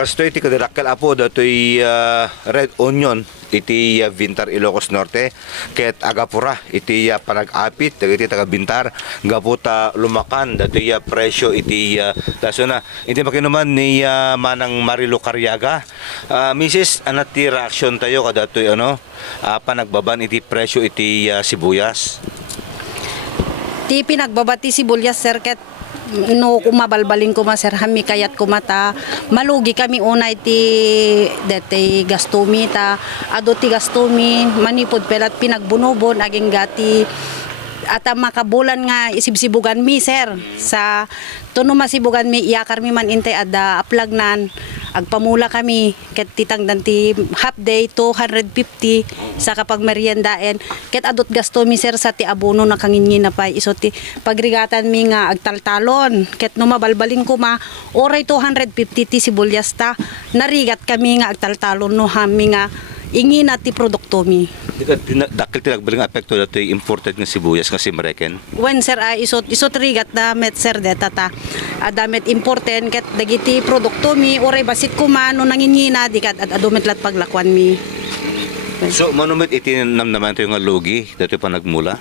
Kasto iti kadirakkel apo datoy red onion iti Bintar Ilocos Norte ket agapura iti panag-apit dagiti taga Bintar gaputa lumakan datoy presyo iti daso na iti makinuman ni Manang Marilo Cariaga. Mrs. anat ti reaction tayo kadatoy panagbaban iti presyo iti sibuyas. Ti pinagbabati sibuyas sir ket no kumabalbalin ko sir hami kayat kumata malugi kami unay ti dete gastumi ta ado ti gastumi manipod pelat pinagbunobon aging gati ata makabulan nga isibsibugan mi sir sa tuno masibugan mi iyakar mi man intay ada aplagnan agpamula kami ket titangdan ti half day 250 sa kapag meriendaen ket adot gasto mi sir sa ti abono na kangingin na pay iso ti pagrigatan mi nga agtaltalon ket no mabalbalin ko oray 250 ti sibuyas ta narigat kami nga agtaltalon no hami nga ingi na ti produkto mi. Dakil tinagbaling apekto dato imported nga sibuyas kasi mareken. When sir isot rigat na met sir deta ta adamet importen ket dagiti produkto mi oray basit kuma no nangingina dikat adomet lat paglakwan mi. So manumet iti namnaman tayo nga logi dato pa nagmula.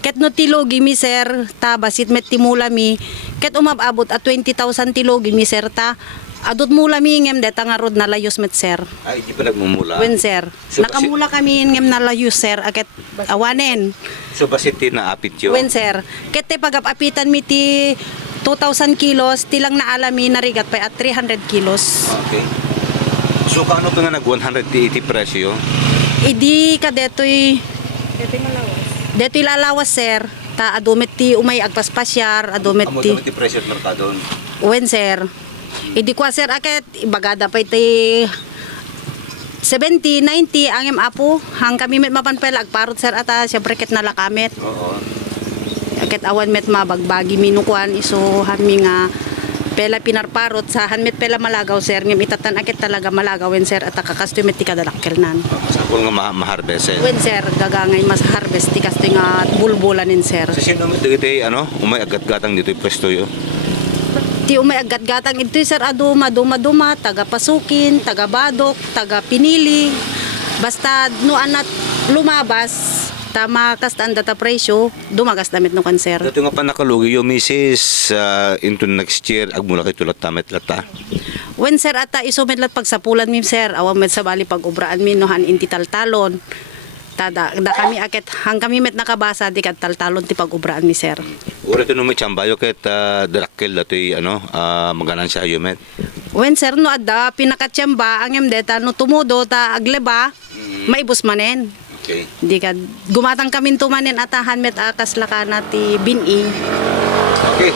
Ket no tilogi mi sir ta basit met timula mi ket umababot at 20,000 tilogi mi sir ta adot mula mi ngem deta nga rod nalayos met sir. Ay di pa nagmumula. Wen sir. So, nakamula kami ngem nalayos sir aket awanen. So basit ti naapit yo. Wen sir. Ket te pagapapitan mi ti 2,000 kilos tilang naalami narigat pa at 300 kilos. Okay. So kaano pa nga nag 180 presyo? Idi kadetoy detoy lalawas sir. Ta adomet ti umay agpaspasyar adomet ti. Amo ti presyo at merkado. Wen sir. Idi kwa sir aket bagada pa iti 70, 90 angem apo hang kami met mapanpel agparot sir ata syempre ket nalakamet. Oo. Aket awan met mabagbagi minukuan iso hami nga pela pinarparot sa hanmet pela malagaw sir ngem itatan aket talaga malagawen sir at kakastoy met ti kadalakkelnan. Masapol nga ma-harvest. Wen sir gagangay mas harvest ti kastoy nga bulbulanin sir. Sa sino mo dito umay agat-gatang dito pwesto yo. Ti umay aggat-gatang ito sir aduma taga pasukin, taga badok, taga pinili. Basta no anat lumabas tama kastan data presyo dumagas damit no kanser. Dato nga pa nakalugi yo Mrs. Into next year agmula kay tulat tamet lata. When sir ata isomet lat pagsapulan mi sir awam met sa bali pag-ubraan mi no han inti taltalon. Tada da kami aket hang kami met nakabasa di kat taltalon ti pag-ubraan mi sir. Ura to no may chambayo ket drakkel datoy maganan siya yo met. When sir no adda pinakatsamba angem deta no tumudo ta agleba maibus manen. Okay. Di ka gumatang kami tumanen atahan met akas lakana ti bini. Okay.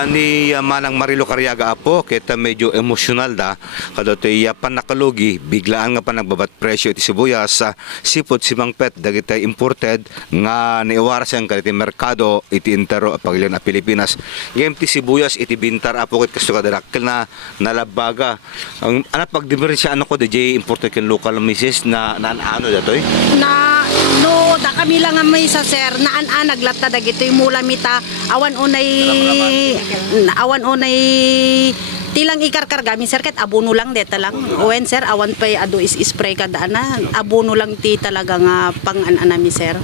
Ni Manang Marilo Cariaga apo kita medyo emosyonal da kadatoy panakalugi biglaan nga panagbabat presyo iti sibuyas sipot simang pet dagiti imported nga niiwaras ang kaliti merkado iti intero pagilian a Pilipinas ngem ti sibuyas iti Bintar apo ket kasto kadakkel na nalabaga ang anat pagdiferensya ko DJ imported ken local misis na ano datoy Na no da kami lang nga may sa sir naan naglata dagito mula mita awan onay tilang ikarkar gami sir ket abono lang deta lang wen sir awan pay ado is spray kada na abono lang ti talaga nga pang-anami sir.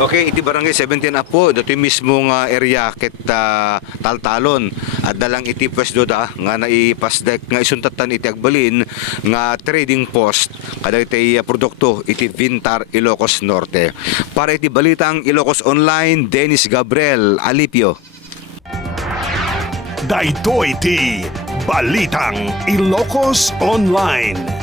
Okay, iti barangay 17 apo dito mismo nga area ket taltalon at dalang iti pwesto da nga naipasdek nga isuntatan iti agbalin nga trading post kada iti produkto iti Bintar Ilocos Norte. Para iti balitang Ilocos Online, Dennis Gabriel Alipio. Daito iti Balitang Ilocos Online.